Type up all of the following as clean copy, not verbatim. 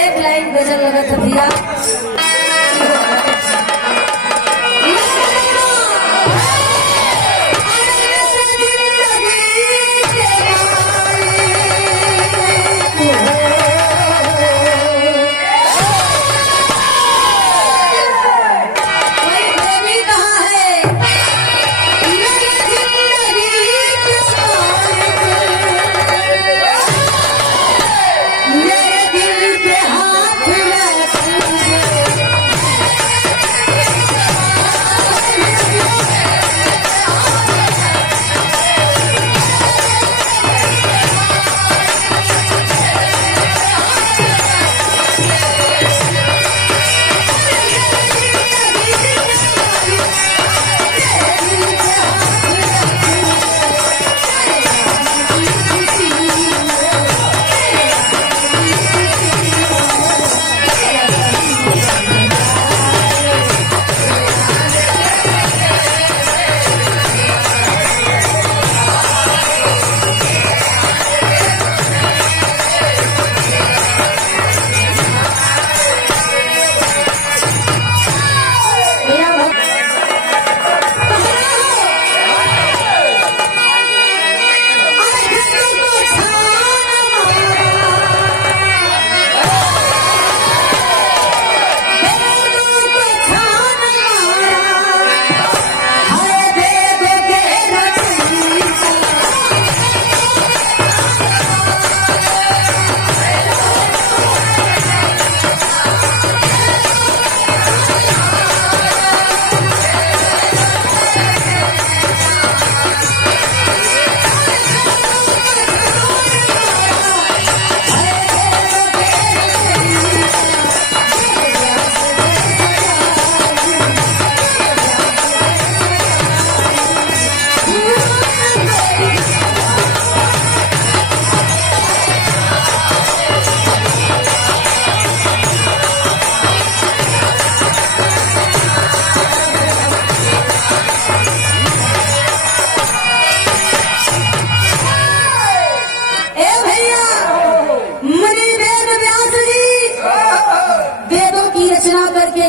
एक लाइन गजल लगत है भैया।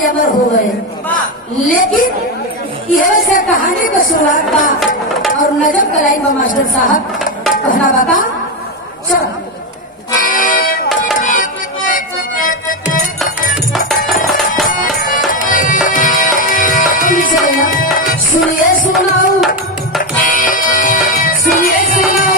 अमर हो गए, लेकिन यह से कहानी का शुरुआत था और नजम कलाई का मास्टर साहब कहना बता चलो सुनिए सुनाओ सुनिए सुनाओ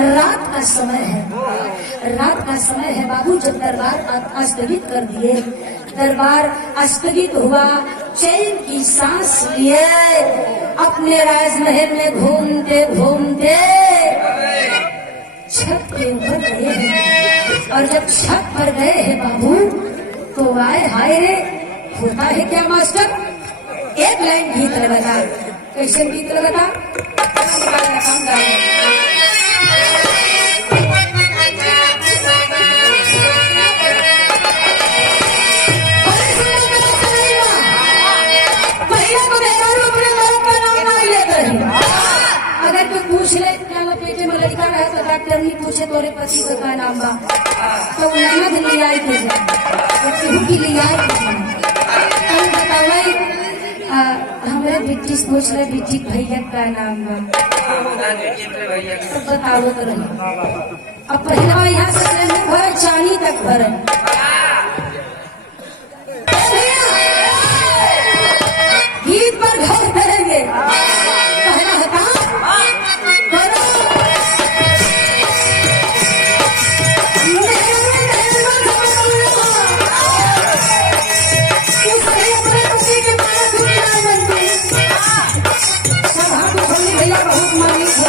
रात का समय है, रात का समय है बाबू। जब दरबार स्थगित कर दिए, दरबार स्थगित हुआ, चैन की सांस लिए अपने राजमहल में घूमते घूमते छत के ऊपर गए हैं। और जब छत पर गए हैं बाबू तो आए हाय रे, होता है क्या मास्टर? एक लाइन गीत लगाता, कैसे गीत लगाता? अगर कोई पूछ ले क्या पेटे में लड़का रहे तो डॉक्टर नहीं पूछे तोरे पति का का नाम बा तो ननद लियाई के जा केहू की लियाई के जा तुम बतावई हमरे बेटी पूछ रहे बेटी भैया का नाम बा तो बताओ तो रही अब पहला यहाँ से भर चांदी तक भर गीत पर घर करेंगे पहला होता भैया बहुत मालिक हो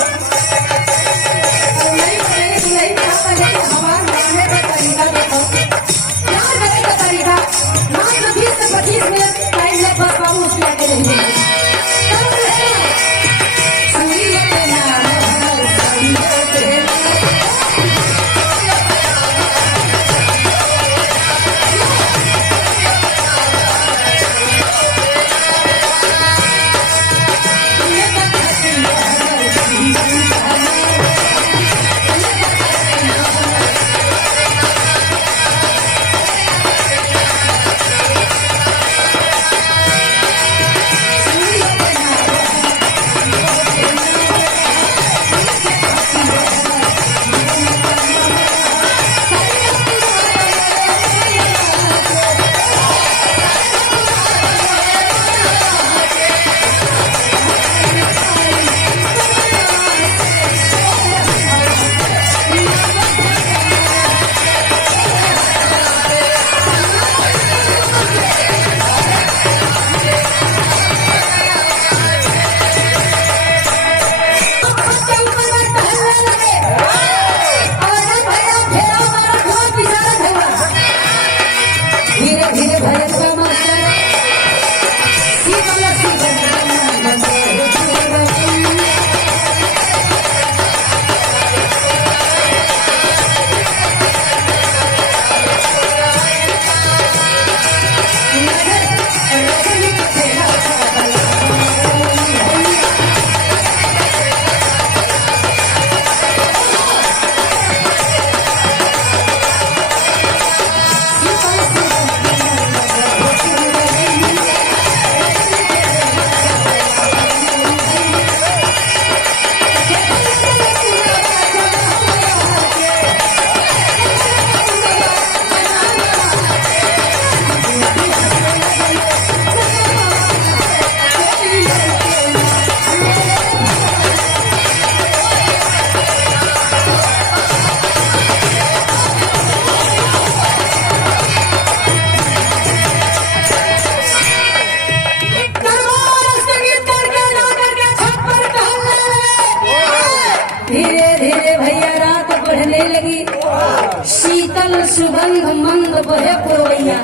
शीतल सुगंध मंद बहे पुरवैया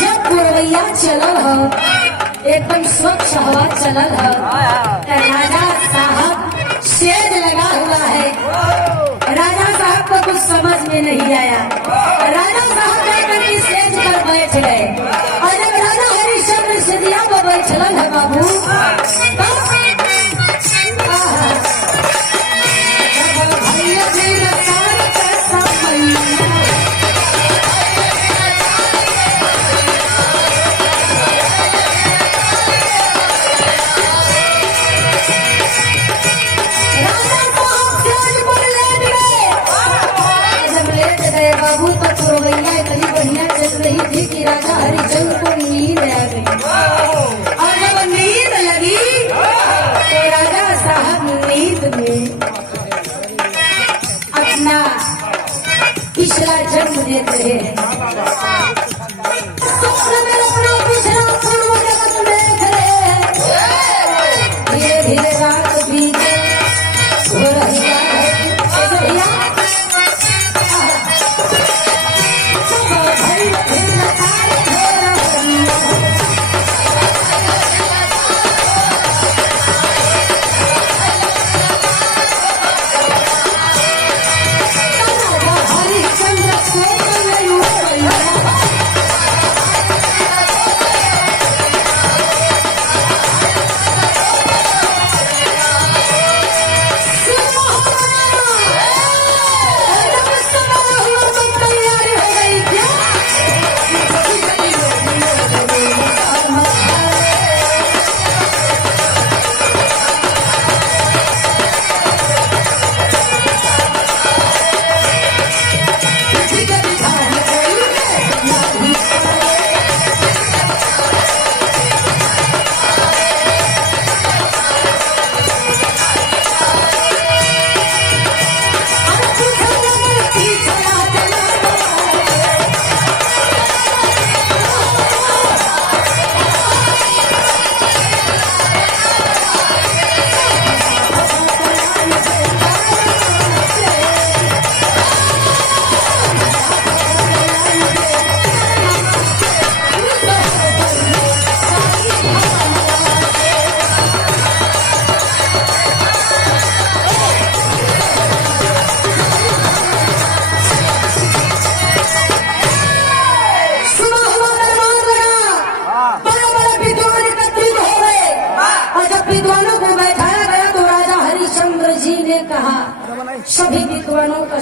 जब पुरवैया चलल हो एकदम स्वच्छ हवा चलल हो राजा साहब शेर लगा हुआ है। राजा साहब को कुछ समझ में नहीं आया। राजा साहब जाकर के स्टेज पर बैठ गए और जब राजा हरिश्चंद्र सिंधिया को बैठल है बाबू बाबू तो पुरवैया इतनी बढ़िया चल रही थी कि राजा हरिश्चंद्र को नींद आ गई और जब नींद लगी तो राजा साहब नींद में अपना पिछला जन्म देख रहे हैं। स्वप्न में अपना पिछला पूर्व जगत देख रहे हैं। धीरे धीरे रात बीते हो रही है। हरिश्चंद्र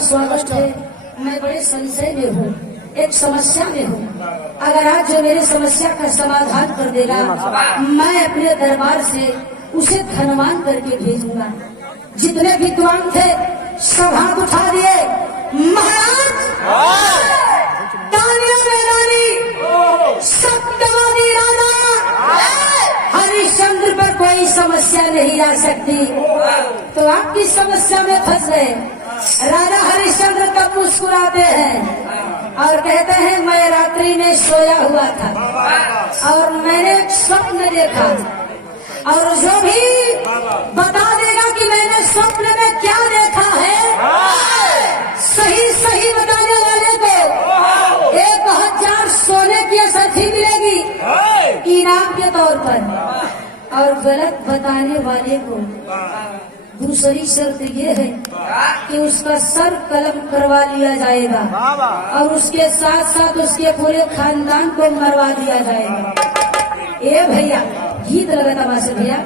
स्वागत है। मैं बड़े संशय में हूँ, एक समस्या में हूँ। अगर आज जो मेरे समस्या का समाधान कर देगा, मैं अपने दरबार से उसे धनवान करके भेजूंगा। जितने विद्वान थे सब हाथ उठा दिए। महाराज तानिया में रानी सत्यवादी राजा हरिश्चंद्र पर कोई समस्या नहीं आ सकती, तो आपकी समस्या में फंस गए। राजा हरिश्चंद्र तब मुस्कुराते हैं और कहते हैं मैं रात्रि में सोया हुआ था और मैंने एक स्वप्न देखा, और जो भी बता देगा कि मैंने स्वप्न में क्या देखा है, सही सही बताने वाले को 1000 सोने की असर्थी मिलेगी इनाम के तौर पर, और गलत बताने वाले को दूसरी शर्त ये है कि उसका सर कलम करवा लिया जाएगा और उसके साथ साथ उसके पूरे खानदान को मरवा दिया जाएगा। ए भैया गीत लगा तमाशे भैया।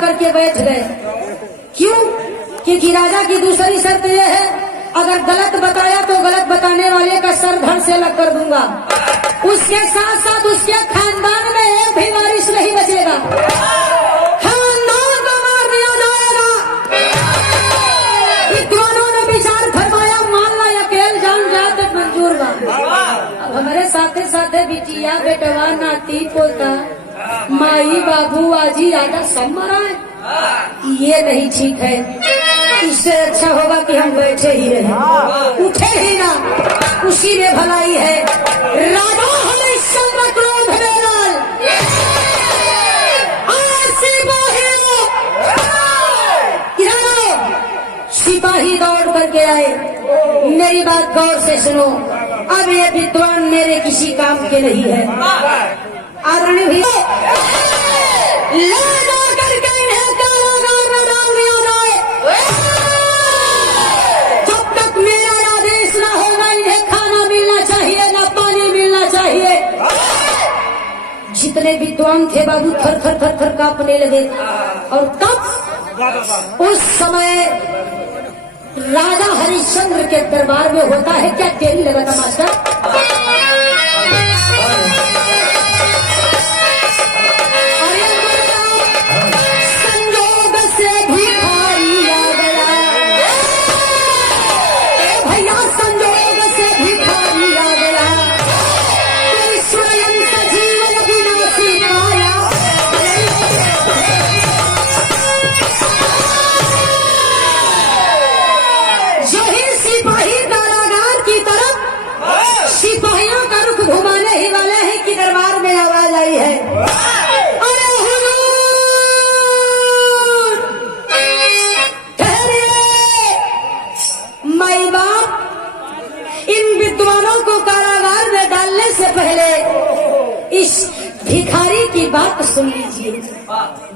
करके बैठ गए। क्यों? क्योंकि राजा की दूसरी शर्त यह है, अगर गलत बताया तो गलत बताने वाले का सर धड़ से अलग कर दूंगा। उसके साथ साथ उसके खानदान में एक भी वारिस नहीं बचेगा, खानदान को मार दिया जाएगा। विद्वानों ने विचार फरमाया, मानना अकेल जान जाए तो मंजूर बा। अब हमारे साथे साथे बिटिया बेटवा नाती पोता माई बाबू आजी आजा सब मरा है, ये नहीं ठीक है। इससे अच्छा होगा कि हम बैठे ही रहे, उठे ही ना, उसी में भलाई है। राजा हरिश्चंद्र क्रोध में लाल, सिपाही दौड़ करके आए। मेरी बात गौर से सुनो, अब ये विद्वान मेरे किसी काम के नहीं है। आदरणीय भी जब तक मेरा आदेश ना होगा इन्हें खाना मिलना चाहिए, ना पानी मिलना चाहिए। जितने विद्वान थे बाबू थर थर थर थर कांपने लगे। और तब उस समय राजा हरिश्चंद्र के दरबार में होता है क्या देरी लगा था मास्टर? संजोग से भिखारी आ गया, भैया संजोग से भिखारी आ गया, कोई स्वयं सजीवन विनाशी पाया। सिपाही कारागार की तरफ सिपाहियों का रुख घुमाने ही वाले हैं कि दरबार में आवाज आई है, अरे हुजूर ठहरिए। माई बाप इन विद्वानों को कारागार में डालने से पहले इस भिखारी की बात सुन लीजिए।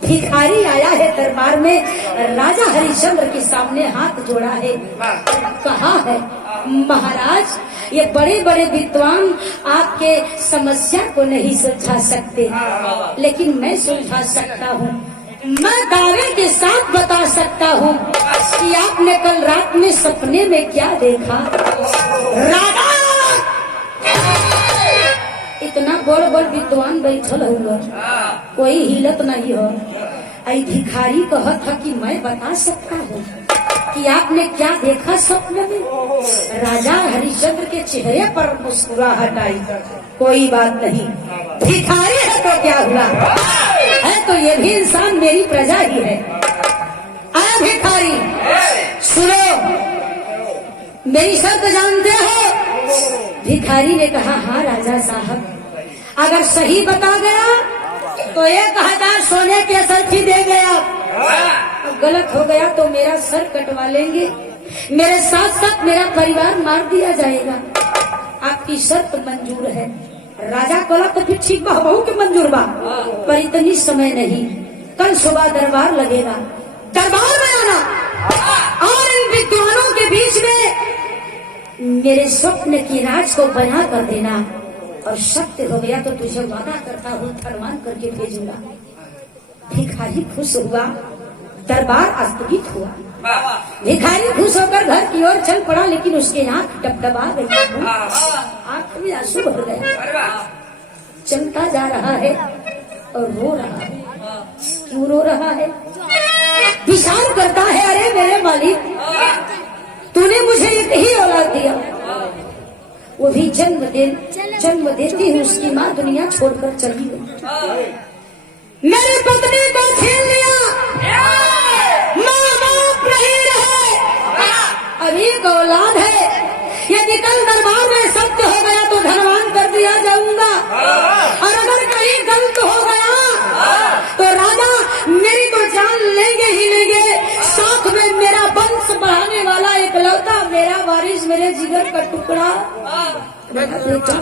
भिखारी आया है दरबार में, राजा हरिश्चंद्र के सामने हाथ जोड़ा है, कहा है महाराज ये बड़े बड़े विद्वान आपके समस्या को नहीं सुलझा सकते, लेकिन मैं सुलझा सकता हूँ। मैं दावे के साथ बता सकता हूँ कि आपने कल रात में सपने में क्या देखा। राजा इतना बड़ बड़ विद्वान बैठल हुआ, कोई हिलत नहीं हो। आई भिखारी कहा था कि मैं बता सकता हूँ कि आपने क्या देखा स्वप्न में। राजा हरिश्चंद्र के चेहरे पर मुस्कुराहट आई, कोई बात नहीं, भिखारी है तो क्या हुआ, है तो ये भी इंसान, मेरी प्रजा ही है। आया भिखारी, सुनो मेरी शर्त जानते हो? भिखारी ने कहा हाँ राजा साहब, अगर सही बता गया तो 1000 सोने की असरफी दे गया, गलत हो गया तो मेरा सर कटवा लेंगे, मेरे साथ साथ मेरा परिवार मार दिया जाएगा। आपकी शर्त मंजूर है। राजा बोला तो फिर ठीक बा, बहू के मंजूर बा, पर इतनी समय नहीं, कल सुबह दरबार लगेगा, दरबार में आना और इन विद्वानों के बीच में मेरे स्वप्न की राज को बना कर देना, और सत्य हो गया तो तुझे वादा करता हूँ फरमान करके भेजूंगा। भिखारी खुश हुआ, दरबार स्थगित हुआ। भिखारी खुश होकर घर की ओर चल पड़ा, लेकिन उसके आंख डबडबा गई, आंख में आंसू भर गया, चलता जा रहा है और रो रहा है। क्यों रो रहा है? विचार करता है, अरे मेरे मालिक तूने मुझे एक ही औलाद दिया, वो भी जन्म देती ही उसकी माँ दुनिया छोड़कर चली गई। मेरी पत्नी को छीन लिया, माँ बाप नहीं रहे, अभी एक औलाद है। यदि कल दरबार में सत्य हो गया तो धनवान कर दिया जाऊंगा, और अगर कहीं गलत हो गया तो राजा मेरी तो जान लेंगे ही लेंगे, साथ में मेरा वंश बढ़ाने वाला एकलौता मेरा वारिस, मेरे जिगर का टुकड़ा बेटा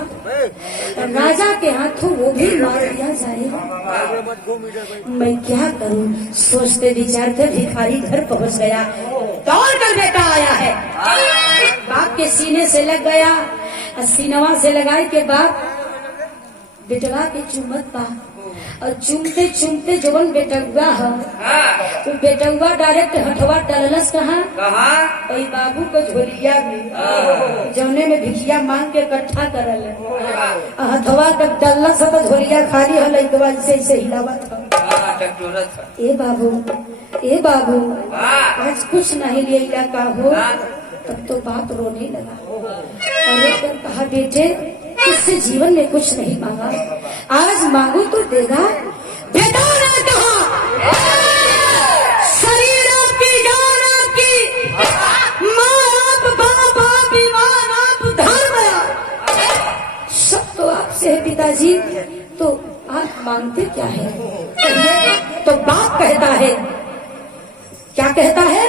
राजा के हाथों वो भी मार दिया जाएगा। मैं क्या करूं? सोचते विचारते भिखारी घर पहुंच गया, दौड़ कर बेटा आया है, बाप के सीने से लग गया, सीनवा से लगाए के बाद बेटवा के चुमत पा, और चुमते चुमते जवन बेटुआ है, तो बेटुआ डायरेक्ट हथवा डालस कहाँ? वही बाबू को झोलिया में, जौने में भिखिया मांग के इकट्ठा करल, हथवा तक डालस तो झोलिया खाली हल, ऐसे हिलावत था। ए बाबू आज कुछ नहीं लिया का हो, तब तो बाप रोने लगा और कहा बेटे इससे जीवन में कुछ नहीं मांगा, आज मांगू तो देगा। बेटा ने कहा शरीर आपकी जान आपकी, पिताजी, तो आप मांगते क्या है? कहिए। तो बाप कहता है, क्या कहता है?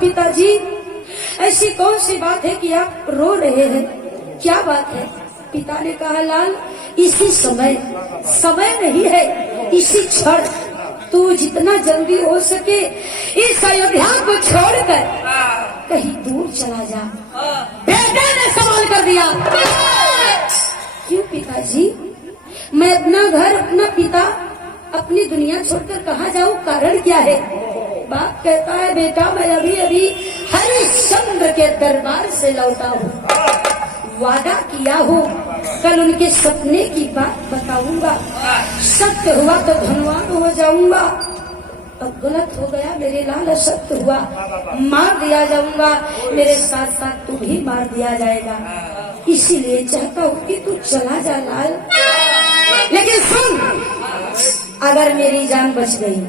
पिताजी, ऐसी कौन सी बात है कि आप रो रहे हैं? क्या बात है? पिता ने कहा, लाल, इसी समय नहीं है, इसी क्षण तू जितना जल्दी हो सके इस अयोध्या को छोड़कर कहीं दूर चला जा। बेटे ने सवाल कर दिया, क्यों पिताजी? मैं अपना घर, अपना पिता, अपनी दुनिया छोड़कर कहाँ जाऊँ? कारण क्या है? बाप कहता है, बेटा, मैं अभी अभी हरिश्चंद्र के दरबार से लौटा हूँ, वादा किया हूँ कल उनके सपने की बात बताऊंगा, सत्य हुआ तो धनवान हो जाऊंगा, अब गलत हो गया मेरे लाल, असत्य हुआ मार दिया जाऊंगा, मेरे साथ साथ तू भी मार दिया जाएगा, इसीलिए चाहता हूँ कि तू चला जा लाल। लेकिन सुन, अगर मेरी जान बच गई,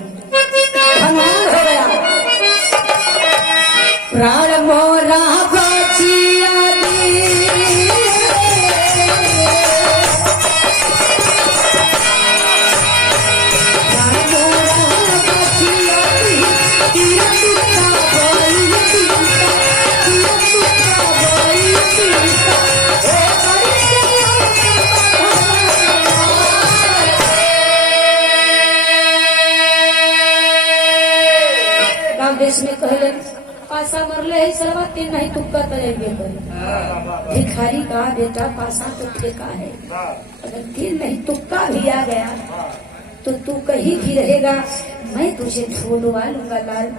धनवान हो गया, प्राण मोरा बचिया देश में कहले, पासा मरले है सरवा, तीन नहीं तुक्का तलेंगे। भिखारी का बेटा, पासा तो ठेका है, अगर तीन नहीं तुक्का भी आ गया तो तू कहीं भी रहेगा, मैं तुझे ढूंढवा लूंगा लाल,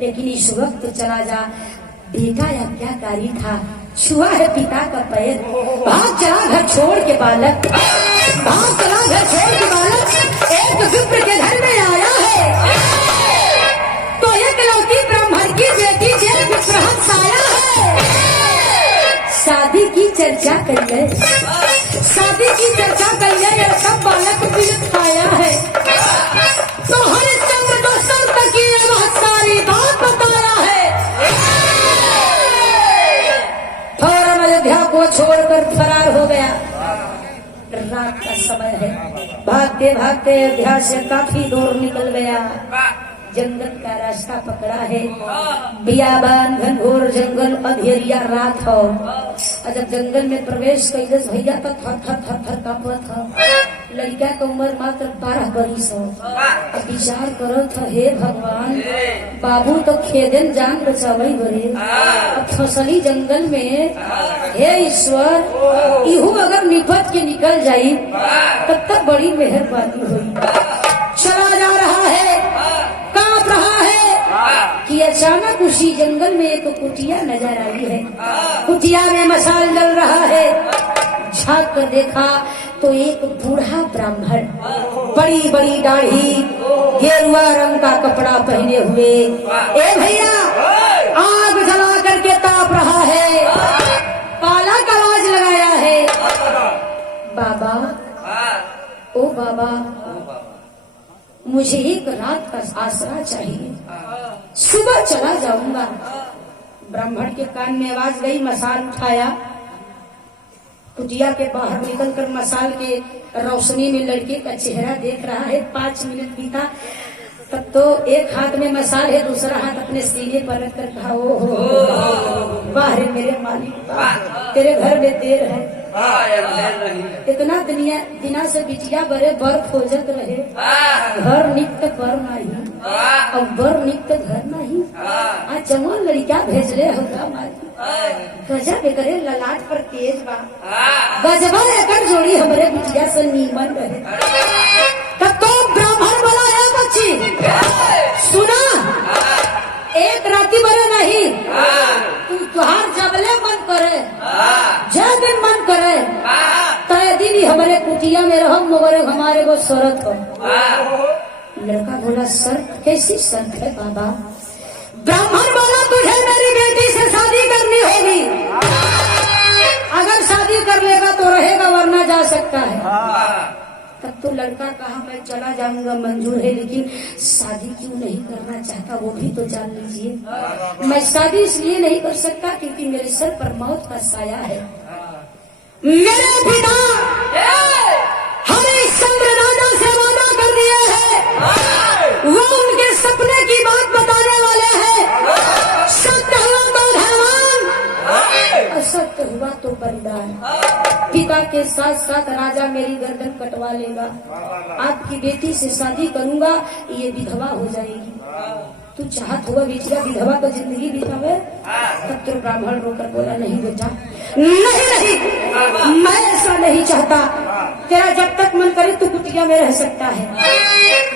लेकिन इस वक्त चला जा। बेटा या क्या कारी था, छुआ है पिता का पैर, भाग चला घर छोड़ के बालक, भाग चला घर छोड़ के बालक, एक विप्र के घर में आया है, तो एक लौकी ब्राह्मण की बेटी जेल में प्रहंस आया है। शादी की चर्चा कर ले, शादी की चर्चा कर ले, और सब बालक पीड़ित आया है, तो हरिश्चंद्र को सर तक की बहुत सारी बात बताया है। फौरन अयोध्या को छोड़कर फरार हो गया। रात का समय है, भागते भागते अयोध्या से काफी दूर निकल गया, जंगल का रास्ता पकड़ा है, बियाबान घनघोर जंगल, अंधेरिया रात हो, और जब जंगल में प्रवेश कैले भैया तो थर थर थर थर कांपत हो, लड़का का उम्र मात्र 12 बरिस हो, अब विचार करो था, हे भगवान, बाबू तो खेदन जान बचावई बरे, अब फसली जंगल में, हे ईश्वर, इहू अगर निपट के निकल जाई तब तक बड़ी मेहरबानी हुई। चला जा रहा है, कांप रहा है कि अचानक उसी जंगल में एक कुटिया नजर आई है, कुटिया में मशाल जल रहा है, झांक कर देखा तो एक बूढ़ा ब्राह्मण, बड़ी बड़ी दाढ़ी, गेरुआ रंग का कपड़ा पहने हुए, ए भैया, आग जला करके ताप रहा है, काला कलाज लगाया है। बाबा, ओ बाबा, मुझे एक रात का आसरा चाहिए, सुबह चला जाऊंगा। ब्राह्मण के कान में आवाज गई, मसाल उठाया, कुटिया के बाहर निकलकर मसाल के रोशनी में लड़के का चेहरा देख रहा है। 5 मिनट बीता, तब तो एक हाथ में मसाल है, दूसरा हाथ अपने सीने पर रखकर कहा, ओ हो वाह रे मेरे मालिक, तेरे घर में देर है, इतना दिना से बिटिया बड़े बर खोजत रहे, घर निकट बर नहीं, अब बर निकट घर नहीं, आज जवान लड़का भेजले होगा मालिक, गजब करे ललाट पर तेज बा, गजबा एकर जोड़ी हमारे बिटिया से नीमन रहे। तब तो ब्राह्मण बोला, जय दिन मन करे तय दिन ही हमारे कुटिया में रहो मगर हमारे को शरत हो। लड़का बोला शर्त कैसी शर्त है बाबा? ब्राह्मण बोला तुझे मेरी बेटी से शादी करनी होगी, अगर शादी कर लेगा तो रहेगा वरना जा सकता है। तब तो लड़का कहा मैं चला जाऊंगा मंजूर है, लेकिन शादी क्यों नहीं करना चाहता वो भी तो जान लीजिए। मैं शादी इसलिए नहीं कर सकता क्योंकि मेरे सर पर मौत का साया है। मेरे पिता हरिश्चंद्र राजा से वादा कर दिया है, वो उनके सपने की बात बताने वाले हैं। सत्य हुआ तो धनवान, असत्य हुआ तो बलिदान। पिता के साथ साथ राजा मेरी गर्दन कटवा लेगा, आपकी बेटी से शादी करूंगा, ये विधवा हो जाएगी। तू चाहत हुआ बेटिया विधवा को जिंदगी बितावे? तब तो ब्राह्मण रोकर बोला नहीं बेटा, नहीं नहीं, मैं ऐसा नहीं चाहता। तेरा जब तक मन करे तू कुटिया में रह सकता है।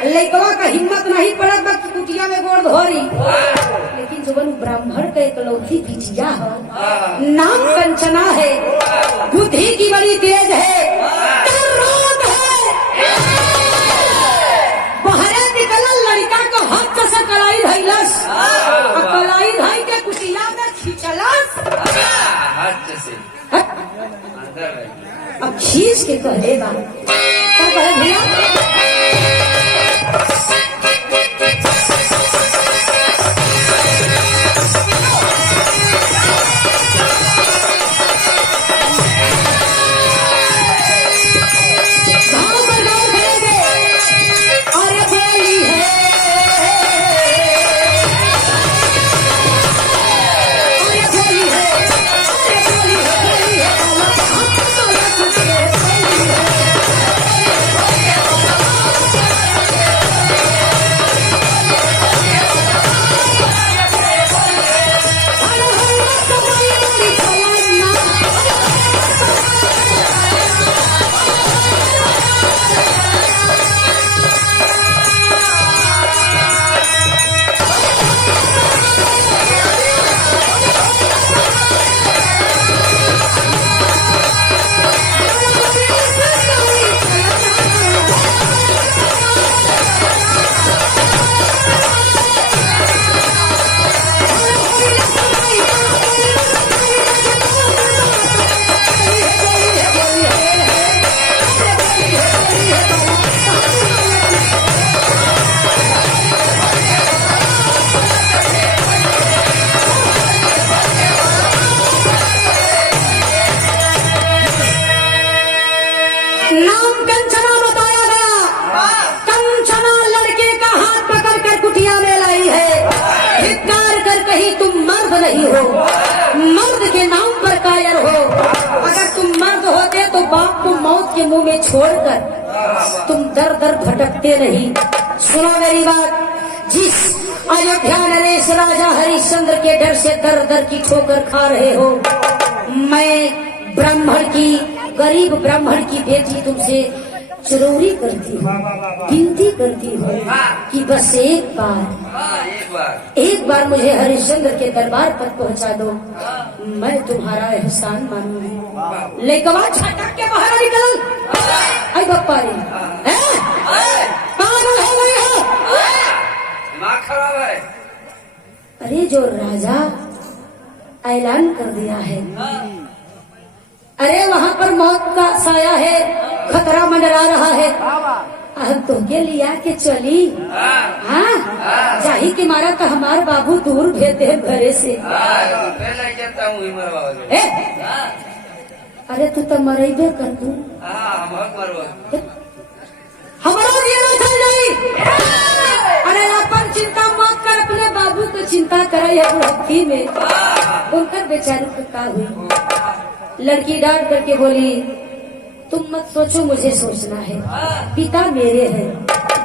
लड़कवा का हिम्मत नहीं पड़त बा कि कुटिया में गोड़ धोरी, लेकिन जो ब्राह्मण का इकलौती बिटिया है, नाम कंचना है, बुद्धि की बड़ी तेज है, लड़का को हाथ से कलाई धैलस, कलाई धाई के कुटिया में खींचलस, अब खींच के कहेगा क्या कहे भैया? नहीं हो, मर्द के नाम पर कायर हो। अगर तुम मर्द होते तो बाप को मौत के मुंह में छोड़कर तुम दर दर भटकते नहीं। सुनो मेरी बात, जिस अयोध्या नरेश राजा हरिश्चंद्र के डर से दर दर की ठोकर खा रहे हो, मैं ब्राह्मण की, गरीब ब्राह्मण की बेटी तुमसे जरूरी करती हूँ, विनती करती हूँ कि बस एक बार मुझे हरिश्चंद्र के दरबार तक पहुँचा दो, मैं तुम्हारा एहसान मानूंगी। लेकवा छटक के बाहर निकल, आई बप्पा रे, पागल हो गई हो, दिमाग खराब है। अरे जो राजा ऐलान कर दिया है, अरे वहाँ पर मौत का साया है, खतरा मंडरा रहा है, हम तुमके लिया के चली, हाँ जाही के मारा तो हमारे बाबू दूर भेजते हैं घरे से। अरे तू तो मरेबे कर तू, हमारा जीना चल जाई। अरे अपन चिंता मत कर, अपने बाबू को चिंता करे बुढ़ी में, उनका बेचारी को का हुई। लड़की डांट करके बोली तुम मत सोचो, मुझे सोचना है, पिता मेरे हैं,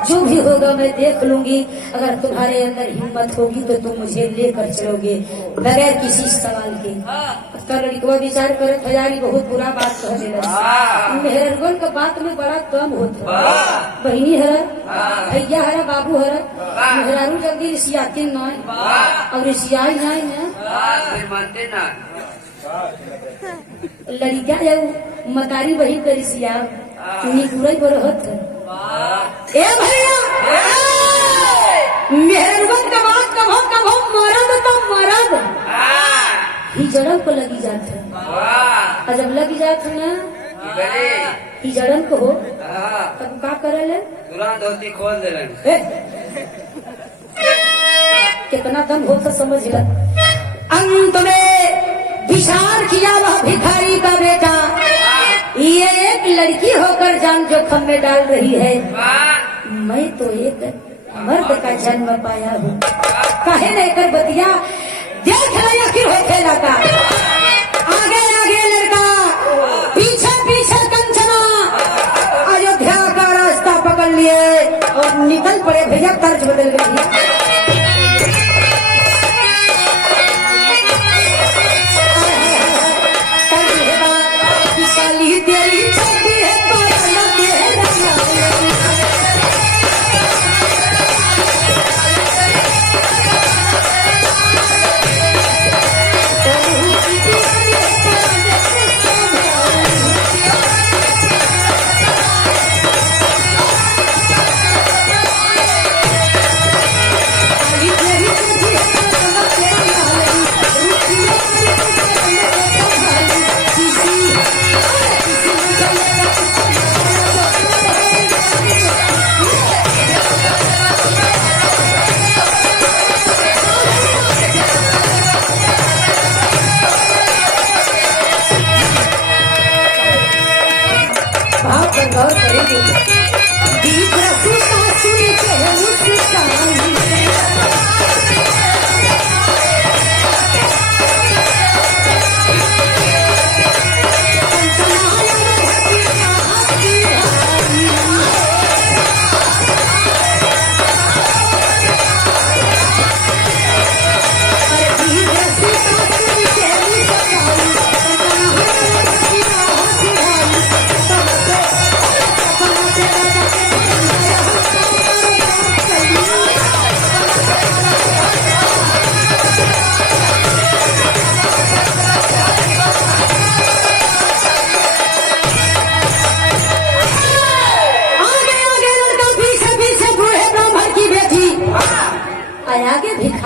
जो भी होगा मैं देख लूंगी। अगर तुम्हारे अंदर हिम्मत होगी तो तुम मुझे लेकर चलोगे बगैर किसी सवाल के। उसका लड़का विचार करे खजारी बहुत बुरा बात कहने लगा, मेहरगन का बात में बड़ा कम होता, बहनी हरा, भैया हरा, बाबू हरा, मेहरारू जल्दी रिसियाती न और रिसियाई नहीं मानते ना। लड़का जाऊ मकारी वही करी सिया निकुरई पर रहत ए भैया मेहरबान का बात कभो कभो मरद तो मरद ही जड़न को लगी जात है जब लगी जात है ना ही जड़न को हो तब का करे तुरंत धोती खोल देलन कितना दम हो तो समझ ल अंत में विचार किया वह भिखारी का बेटा ये एक लड़की होकर जान जोखिम में डाल रही है मैं तो एक मर्द का जन्म पाया हूँ कहे नहीं कर बतिया देख लिया फिर हो खेला का आगे आगे लड़का पीछे पीछे कंचना अयोध्या का रास्ता पकड़ लिए और निकल पड़े भैया तर्ज बदल गई तेरी छठी है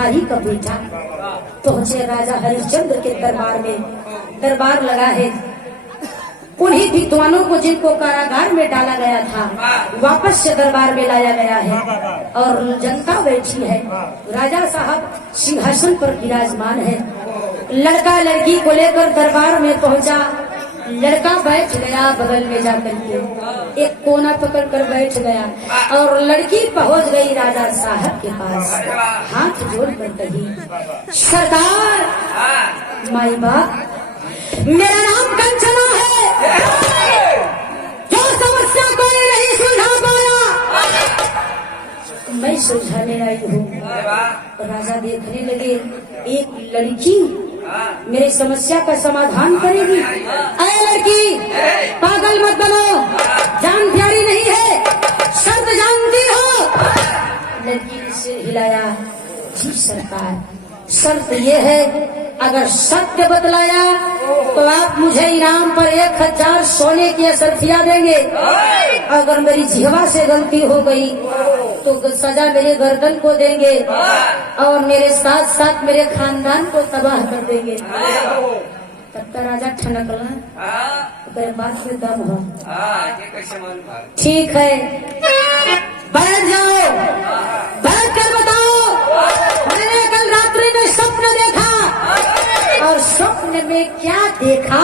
भिखारी का बेटा पहुंचे राजा हरिश्चंद्र के दरबार में दरबार लगा है उन्हीं विद्वानों को जिनको कारागार में डाला गया था वापस से दरबार में लाया गया है और जनता बैठी है राजा साहब सिंहासन पर विराजमान है लड़का लड़की को लेकर दरबार में पहुंचा लड़का बैठ गया बगल में जाकर के एक कोना पकड़ कर बैठ गया और लड़की पहुंच गई राजा साहब के पास हाथ जोड़ कर कही सरकार माई बाप मेरा नाम कंचना है जो समस्या कोई नहीं सुलझा पाया मैं सुलझाने आई हूँ राजा देखने लगे एक लड़की मेरी समस्या का समाधान करेगी अरे लड़की पागल मत बनो जान प्यारी नहीं है शर्त जानती हो लड़की ने सिर हिलाया जी सरकार शर्त ये है अगर सत्य बतलाया तो आप मुझे इनाम पर 1000 सोने की असरफिया देंगे अगर मेरी जिह्वा से गलती हो गई तो सजा मेरे गर्दन को देंगे और मेरे साथ साथ मेरे खानदान को तबाह कर देंगे तब तक राजा ठनकला बात में दम हो ठीक है बैठ जाओ बैठ कर बताओ मैंने कल रात्रि में स्वप्न देखा और स्वप्न में क्या देखा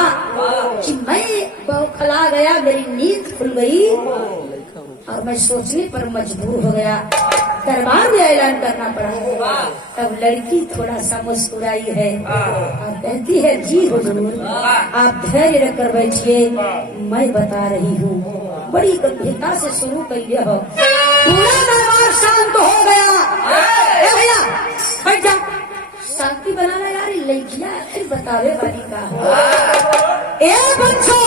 कि मैं बौखला गया मेरी नींद खुल गई और मैं सोचने पर मजबूर हो गया दरबार में ऐलान करना पड़ा तब लड़की थोड़ा सा मुस्कुराई है और कहती है जी हुजूर आप धैर्य रखकर बैठिए मैं बता रही हूँ बड़ी गंभीरता से शुरू करिए हो पूरा दरबार शांत हो गया भैया बैठ जा शांति बनाना यार लड़कियां फिर बतावे वाली का बच्चों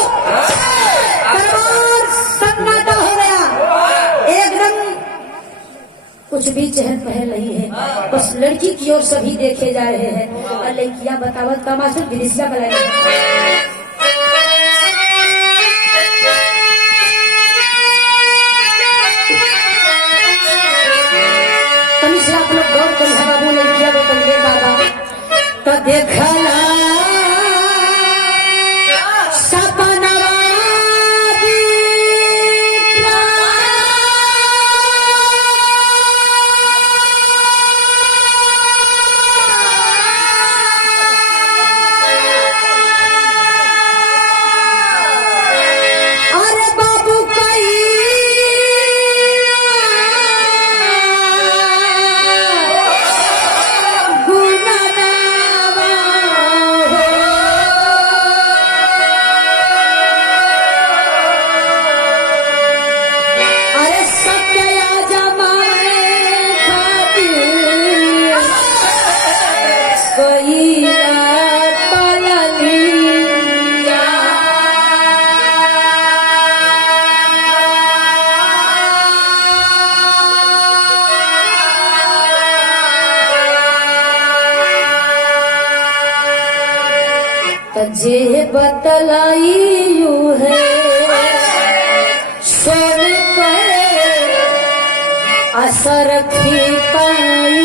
दरबार सन्नाटा हो गया एकदम कुछ भी चहल पहल नहीं है, बस लड़की की ओर सभी देखे जा रहे हैं। और लड़कियां बतावत का मास्टर गिरिशिया बनाई तनिषा आप लोग गौर कर बाबू लड़किया को कर बाबा तो देखला जे बतलाई यू है सुन कर असर पाई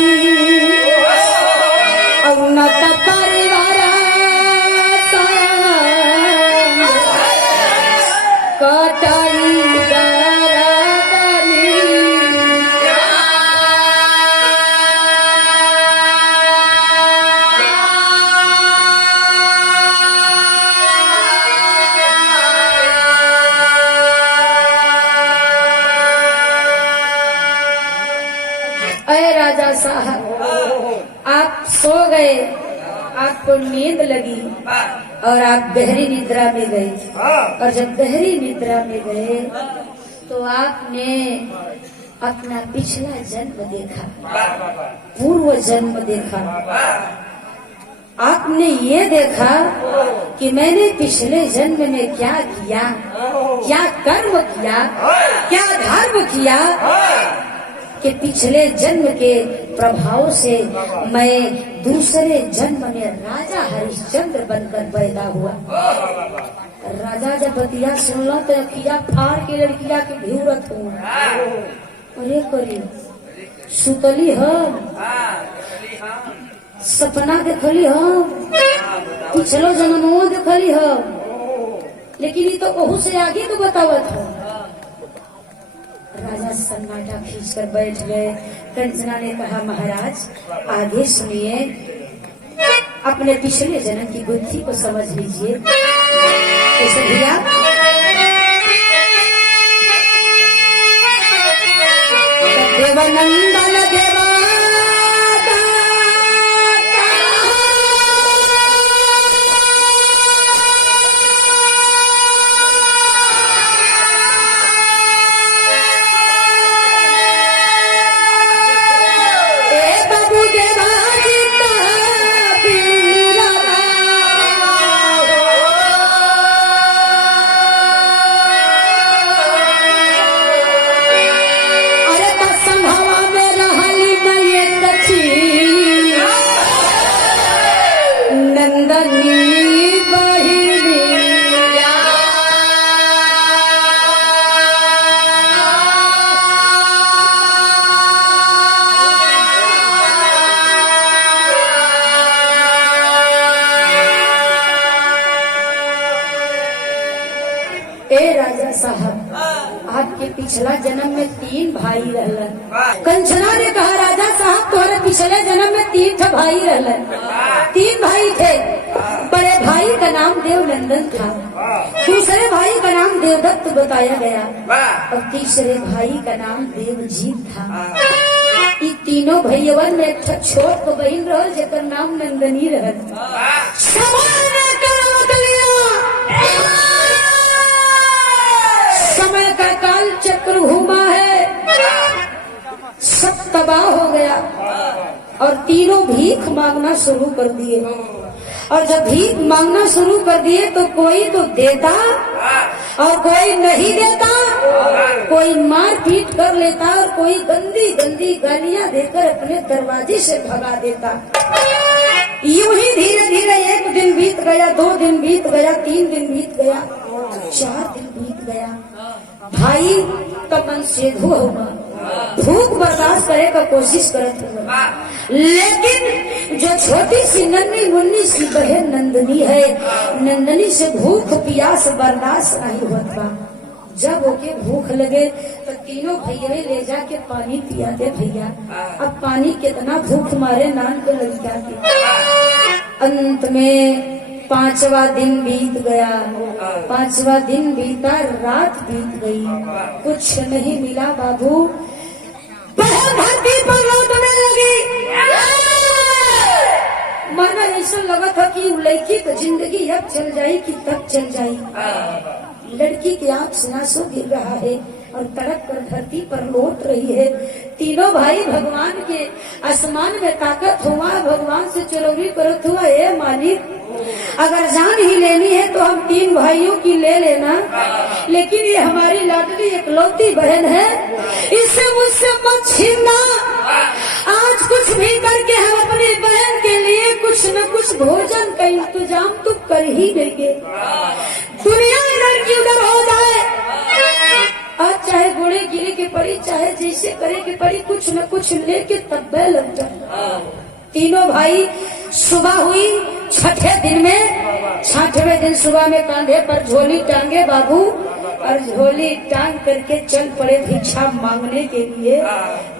उन्नत परिवार कटाई राजा साहब आप सो गए, आपको नींद लगी और आप गहरी निद्रा में गए। और जब गहरी निद्रा में गए तो आपने अपना पिछला जन्म देखा, पूर्व जन्म देखा। आपने ये देखा कि मैंने पिछले जन्म में क्या किया, क्या कर्म किया, क्या धर्म किया कि पिछले जन्म के प्रभाव से मैं दूसरे जन्म में राजा हरिश्चंद्र बनकर पैदा हुआ। राजा जब बतिया सुनला तो अखिया फाड़ के लड़किया के भिउरत हुआ। अरे करी सुतली हम, सपना देखली हम, पिछलो जन्मों देखली हम, लेकिन ये तो ओहू से आगे तो बतावत हो। राजा सन्नाटा खींचकर बैठ गए। कंचना ने कहा महाराज आगे सुनिए, अपने पिछले जन्म की बुद्धि को समझ लीजिए। ऐसे भैया देवानंदन देवा राजा साहब आपके पिछला जन्म में 3 भाई रहलन। कंचना ने कहा राजा साहब तुम्हारे पिछले जन्म में 3 भाई रहलन। 3 भाई थे। बड़े भाई का नाम देवनंदन था, दूसरे भाई का नाम देवदत्त बताया गया और तीसरे भाई का नाम देवजीत था। ये तीनों भैयवन में एक छोट बहन रहल जेकर नाम नंदनी रहल। समय का काल चक्र घूमा है, सब तबाह हो गया और तीनों भीख मांगना शुरू कर दिए। और जब भीख मांगना शुरू कर दिए तो कोई तो देता और कोई नहीं देता, कोई मार पीट कर लेता और कोई गंदी गंदी गालियां देकर अपने दरवाजे से भगा देता। यूं ही धीरे धीरे 1 दिन बीत गया, 2 दिन बीत गया, 3 दिन बीत गया, 4 दिन बीत गया। भाई का मन सेध हुआ, भूख बर्दाश्त करे का कोशिश करत हुआ, लेकिन जो छोटी सी नन्ही मुन्नी सी बहन नंदनी है, नंदनी से भूख प्यास बर्दाश्त नहीं होता। जब ओके भूख लगे तो तीनों भैया ले जाके पानी पिया दे भैया। अब पानी कितना भूख मारे नान को लग जाती। अंत में 5वां दिन बीत गया, 5वां दिन बीता, रात बीत गई, कुछ नहीं मिला बाबू। बहन धरती पर लौटने लगी। माना ऐसा लगा था कि लड़की तो जिंदगी अब चल जाई कि तब चल जाई। लड़की की आंख से आंसू गिर रहा है और तड़प कर धरती पर लौट रही है। तीनों भाई भगवान के आसमान में ताकत हुआ, भगवान से चरौरी करत हुआ, ए मालिक अगर जान ही लेनी है तो हम 3 भाइयों की ले लेना, लेकिन ये हमारी लाडली इकलौती बहन है, इसे मुझसे मत छीनना। आज कुछ भी करके हम अपनी बहन के लिए कुछ न कुछ भोजन का इंतजाम तो कर ही देंगे। दुनिया इधर की उधर हो जाए, आज चाहे घोड़े गिरे के पड़ी, चाहे जैसे करे के पड़ी, कुछ न कुछ लेके तब लग जाए। तीनों भाई सुबह हुई 6ठे दिन में, 6ठवें दिन सुबह में कांधे पर झोली टांगे बाबू, और झोली टांग करके चल पड़े भिक्षा मांगने के लिए।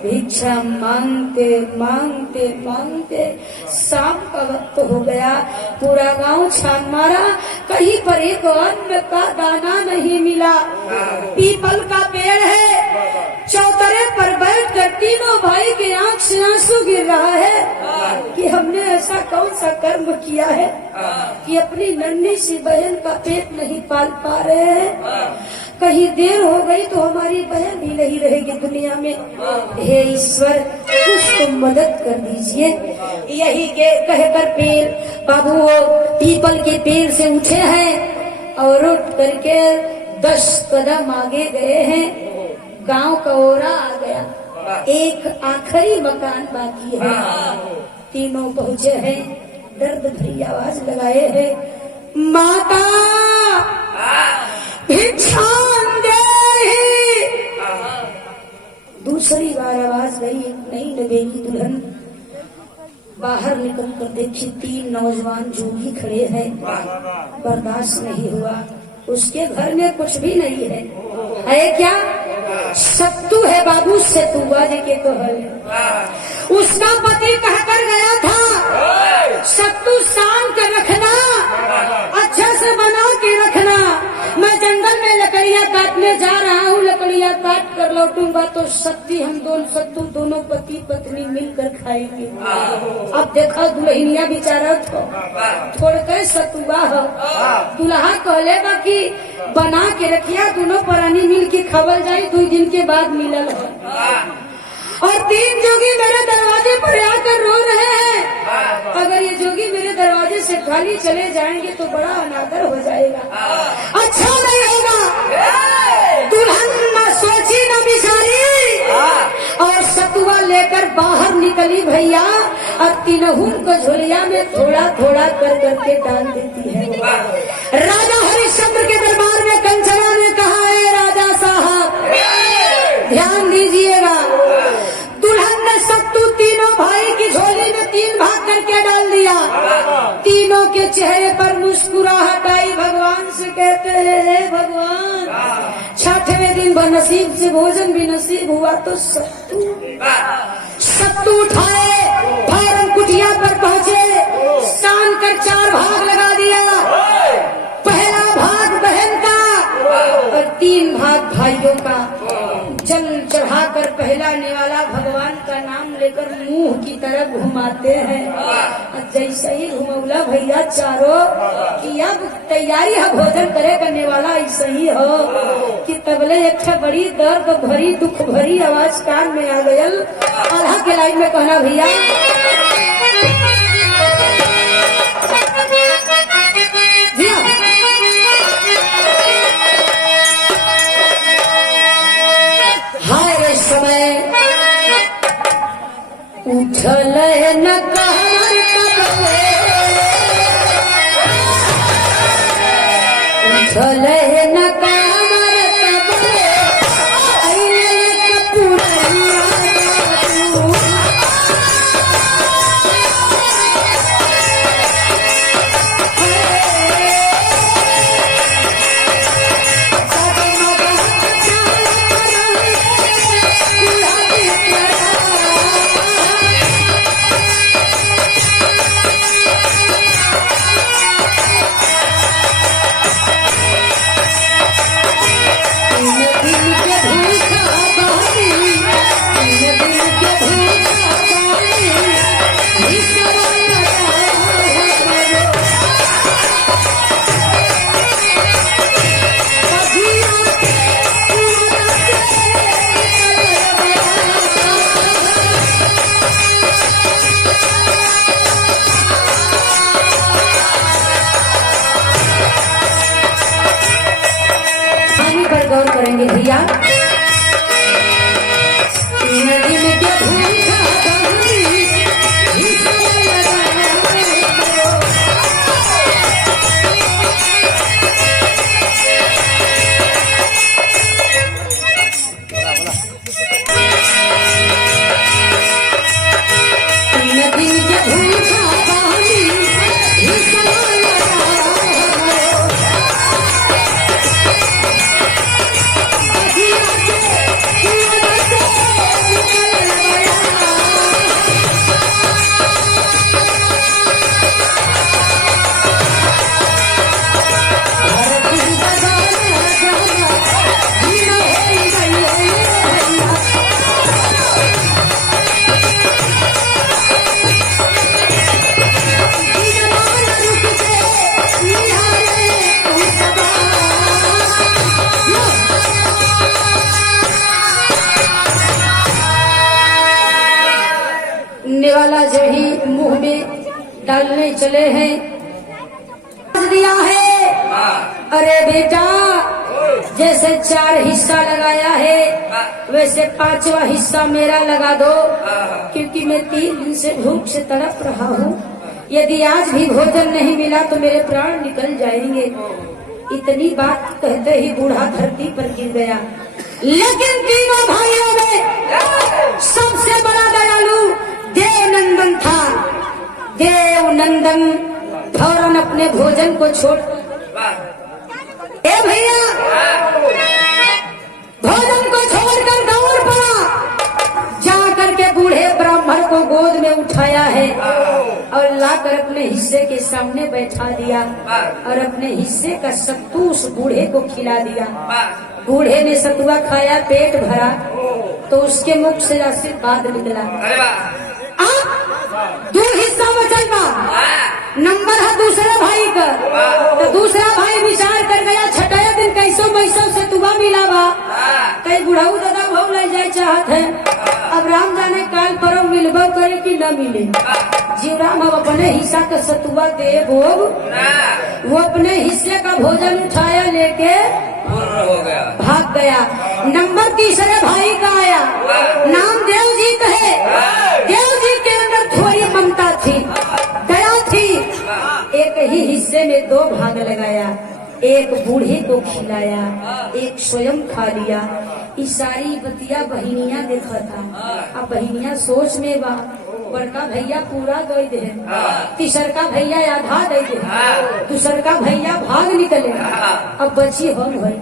भिक्षा मांगते मांगते मांगते शाम का वक्त हो गया। पूरा गांव छान मारा, कहीं पर एक अन्न का दाना नहीं मिला। पीपल का पेड़ है, चौतरे पर बैठ कर तीनों भाई के आंख से आंसू गिर रहा है कि हमने ऐसा कौन सा कर्म किया है कि अपनी नन्ही सी बहन का पेट नहीं पाल पा रहे हैं। कहीं देर हो गई तो हमारी बहन भी नहीं रहेगी दुनिया में। हे ईश्वर कुछ तो मदद कर दीजिए। यही के कहकर पेड़ बाबू वो पीपल के पेड़ से उठे हैं और उठ करके 10 कदम आगे गए हैं। गांव का ओरा आ गया, एक आखिरी मकान बाकी है। तीनों पहुंचे हैं, दर्द भरी आवाज लगाए हैं, माता भिक्षाम देहि। दूसरी बार आवाज गई, नहीं लगेगी दुल्हन। बाहर निकल कर देखी 3 नौजवान जोगी खड़े हैं। बर्दाश्त नहीं हुआ, उसके घर में कुछ भी नहीं है क्या? सत्तू है बाबू, सतुआ जी के कहल। उसका पति कहकर गया था सत्तू सान कर रखना, अच्छा से बना के रखना। मैं जंगल में लकड़ियाँ काटने जा रहा हूँ, लकड़ियाँ काट कर लौटूंगा तो सत्तू दोनों पति पत्नी मिलकर खाएंगे। अब देखा दुल्हनिया बेचारा छोड़ कर सतुआ हो, दुल्हा कहले बाकी बना के रखिया, दोनों प्राणी मिल के खबल जाए, 2 दिन के बाद मिलल है। और 3 जोगी मेरे दरवाजे पर आकर रो रहे हैं। अगर ये जोगी मेरे दरवाजे से खाली चले जाएंगे तो बड़ा अनादर हो जाएगा, अच्छा नहीं होगा। दुल्हन न सोची न बिचारी और सतुआ लेकर बाहर निकली भैया, और तीनों को झोलिया में थोड़ा थोड़ा कर करके डाल देती है। राजा हरिश्चंद्र के दरबार में कंचना ने कहा है, राजा साहब ध्यान दीजिएगा। दुल्हन ने सत्तू तीनों भाई की झोली में 3 भाग करके डाल दिया। तीनों के चेहरे पर मुस्कुराहट आई। भगवान से कहते हैं, हे भगवान 6ठवें दिन नसीब से भोजन भी नसीब हुआ तो सत्तू उठाए, फारम कुटिया पर पहुँचे, सान कर 4 भाग लगा दिया। पहला भाग बहन का और 3 भाग भाइयों का। जल चढ़ाकर पहलाने वाला भगवान का नाम लेकर मुंह की तरफ घुमाते हैं। जैसे ही घुमौला भैया चारों कि अब तैयारी है भोजन करे करने वाला, ऐसे ही हो कि तबले एक बड़ी दर्द भरी दुख भरी आवाज कान में आ गयल। आधा के लाइन में कहना भैया उठल न कहर कबले, उठल न कहर कबले, अइले कपूरैया बाबू। गौर करेंगे भैया। वाला जही मुंह में डालने चले हैं, दिया है। अरे बेटा, जैसे 4 हिस्सा लगाया है वैसे 5वां हिस्सा मेरा लगा दो, क्योंकि मैं 3 दिन से भूख से तड़प रहा हूँ। यदि आज भी भोजन नहीं मिला तो मेरे प्राण निकल जाएंगे। इतनी बात कहते ही बूढ़ा धरती पर गिर गया। लेकिन तीनों भाइयों में सबसे बड़ा दयालु देव नंदन था। देव नंदन फौरन अपने भोजन को छोड़, ए भैया, भोजन को छोड़कर दौड़ पड़ा। जाकर के बूढ़े ब्राह्मण को गोद में उठाया है और लाकर अपने हिस्से के सामने बैठा दिया और अपने हिस्से का सत्तू उस बूढ़े को खिला दिया। बूढ़े ने सतुआ खाया, पेट भरा, तो उसके मुख से आशीर्वाद निकला। 2 हिस्सा बचल बा, नंबर है दूसरे भाई का। तो दूसरा भाई विचार कर गया, छठा दिन कैसो मैसो से तुआ मिला बा, कई बुढ़ाऊ दादा भाव ले जाए चाहत है। अब राम जाने काल पर मिलबो करे कि न मिले। जीव राम अब अपने हिस्सा का सतुआ दे वो अपने हिस्से का भोजन उठाया, लेके हो गया, भाग गया। नंबर तीसरे भाई का आया, नाम देव जी कहे। देव जी के अंदर थोड़ी ममता थी, दया थी। एक ही हिस्से में 2 भाग लगाया, एक बूढ़े को खिलाया, एक स्वयं खा लिया। इस सारी बतिया बहिनिया देखा था। अब बहिनिया सोच में बा, बड़का भैया पूरा दे दे, तीसर का भैया आधा दे दे, दूसर का भैया भाग निकले, अब बची हम भाई।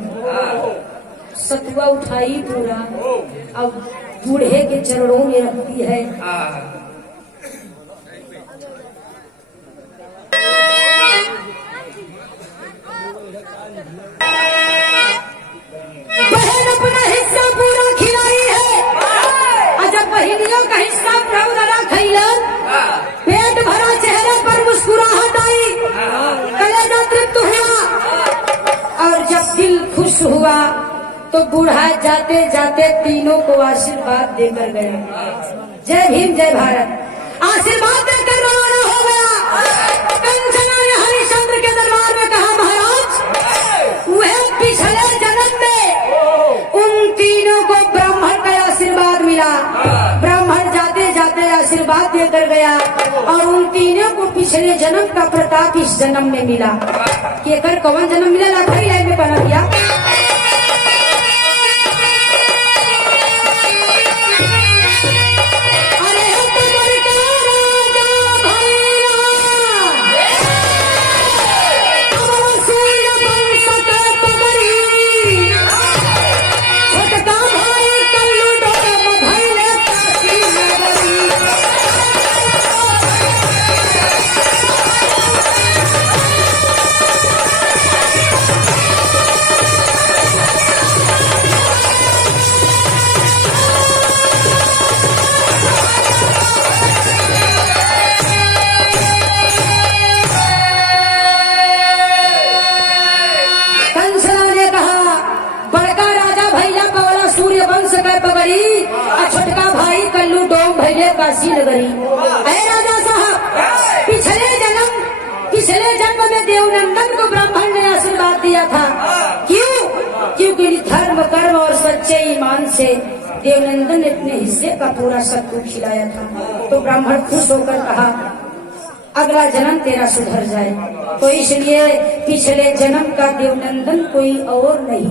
सतुआ उठाई पूरा, अब बूढ़े के चरणों में रखती है। बहन अपना हिस्सा पूरा खिलाई है, और जब बहनियों का हिस्सा प्रभु दादा खैलन, पेट भरा, चेहरे पर मुस्कुराहट आई, कलेजा तृप्त हुआ। और जब दिल खुश हुआ तो बूढ़ा जाते जाते तीनों को आशीर्वाद देकर गया। जय भीम, जय भारत। आशीर्वाद देकर रवाना हो गया। कंचना ने हरिश्चंद्र के दरबार में कहा, महाराज, वह पिछले जन्म में उन तीनों को ब्राह्मण का आशीर्वाद मिला। ब्राह्मण जाते जाते आशीर्वाद आशीर्वाद देकर गया और उन तीनों को पिछले जन्म का प्रताप इस जन्म में मिला। केकर कौन जन्म मिला लाखरी लाइन में बना दिया। छोटका भाई कल्लू डोम भैले काशी नगरी। अरे राजा साहब, पिछले जन्म में देवनंदन को ब्राह्मण ने आशीर्वाद दिया था। क्यों? क्योंकि धर्म कर्म और सच्चे ईमान से देवनंदन ने अपने हिस्से का पूरा सत्तू खिलाया था। तो ब्राह्मण खुश होकर कहा अगला जन्म तेरा सुधर जाए। तो इसलिए पिछले जन्म का देवनंदन कोई और नहीं,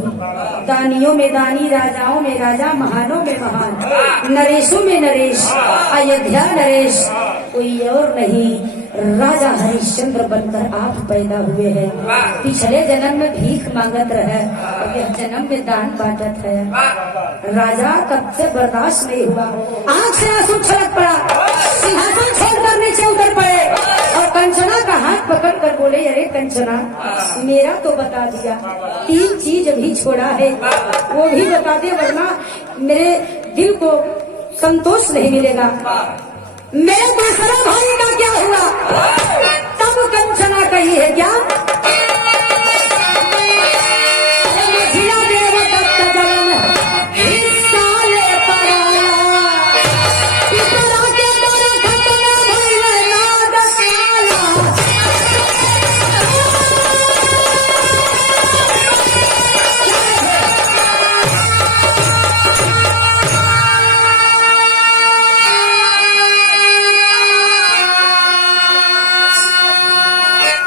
दानियों में दानी, राजाओं में राजा, महानों में महान, नरेशों में नरेश, अयोध्या नरेश कोई और नहीं, राजा हरिश्चंद्र बनकर आप पैदा हुए हैं। पिछले जन्म में भीख मांगत रहे और यह जन्म में दान बांटत है। राजा कब से बर्दाश्त नहीं हुआ, आंख से आंसू छलक पड़ा, सिंहासन छोड़कर नीचे उतर पड़े और कंचना का हाथ पकड़ कर बोले अरे कंचना, मेरा तो बता दिया, 3 चीज अभी छोड़ा है वो भी बता दे, वरना मेरे दिल को संतोष नहीं मिलेगा। मेरे दूसरा भाई का क्या हुआ? तब कंचना कही है क्या?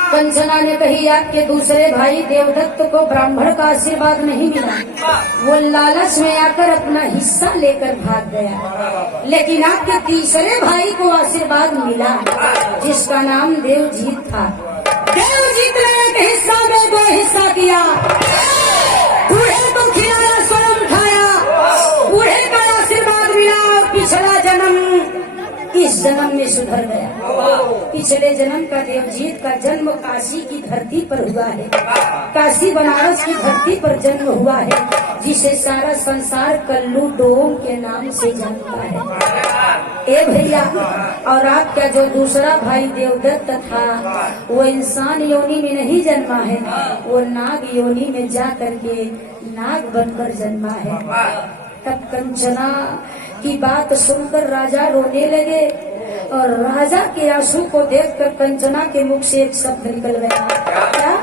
कंचना ने कही आपके दूसरे भाई देवदत्त को ब्राह्मण का आशीर्वाद नहीं मिला, वो लालच में आकर अपना हिस्सा लेकर भाग गया। लेकिन आपके तीसरे भाई को आशीर्वाद मिला जिसका नाम देवजीत था। देवजीत ने एक हिस्सा में 2 हिस्सा किया, बूढ़े को खिलाया, स्वयं खाया, बूढ़े का आशीर्वाद मिला। पिछला जन्म इस जन्म में सुधर गया। पिछले जन्म का देवजीत का जन्म काशी की धरती पर हुआ है, काशी बनारस की धरती पर जन्म हुआ है, जिसे सारा संसार कल्लू डोम के नाम से जानता है। ए भैया, और आपका जो दूसरा भाई देवदत्त था वो इंसान योनि में नहीं जन्मा है, वो नाग योनि में जा करके नाग बनकर जन्मा है। तब कंचना की बात सुनकर राजा रोने लगे और राजा के आंसू को देखकर कंचना के मुख से एक शब्द निकल गया, क्या?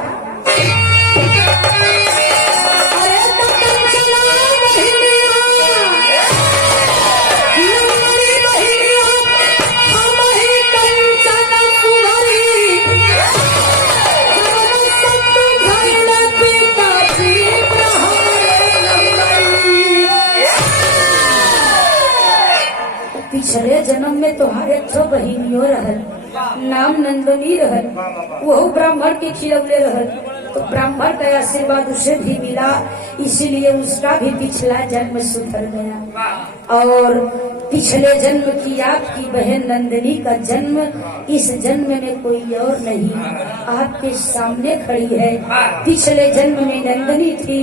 पिछले जन्म में तुम्हारे 2 बहिनियों रहल, नाम नंदनी रहल, वो ब्राह्मण के खिलौले रहल, तो ब्राह्मण का आशीर्वाद उसे भी मिला, इसीलिए उसका भी पिछला जन्म सुधर गया। और पिछले जन्म की आपकी बहन नंदनी का जन्म इस जन्म में कोई और नहीं, आपके सामने खड़ी है। पिछले जन्म में नंदनी थी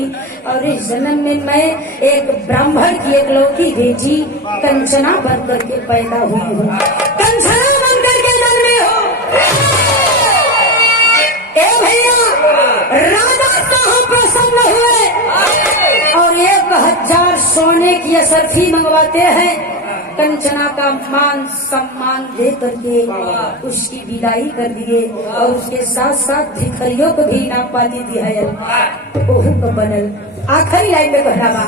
और इस जन्म में मैं एक ब्राह्मण की एकलौती बेटी कंचना बन करके पैदा हुई हूँ। कंचना बन करके जन्मे हो। ए भैया, राजा साहब प्रसन्न हुए और 1000 सोने की असरफी मंगवाते हैं। कंचना का मान सम्मान दे करके उसकी विदाई कर दिए और उसके साथ साथ भिखरियों को भी नापाती दी है। ओहू को बनल। आखिरी लाइन में कहना बा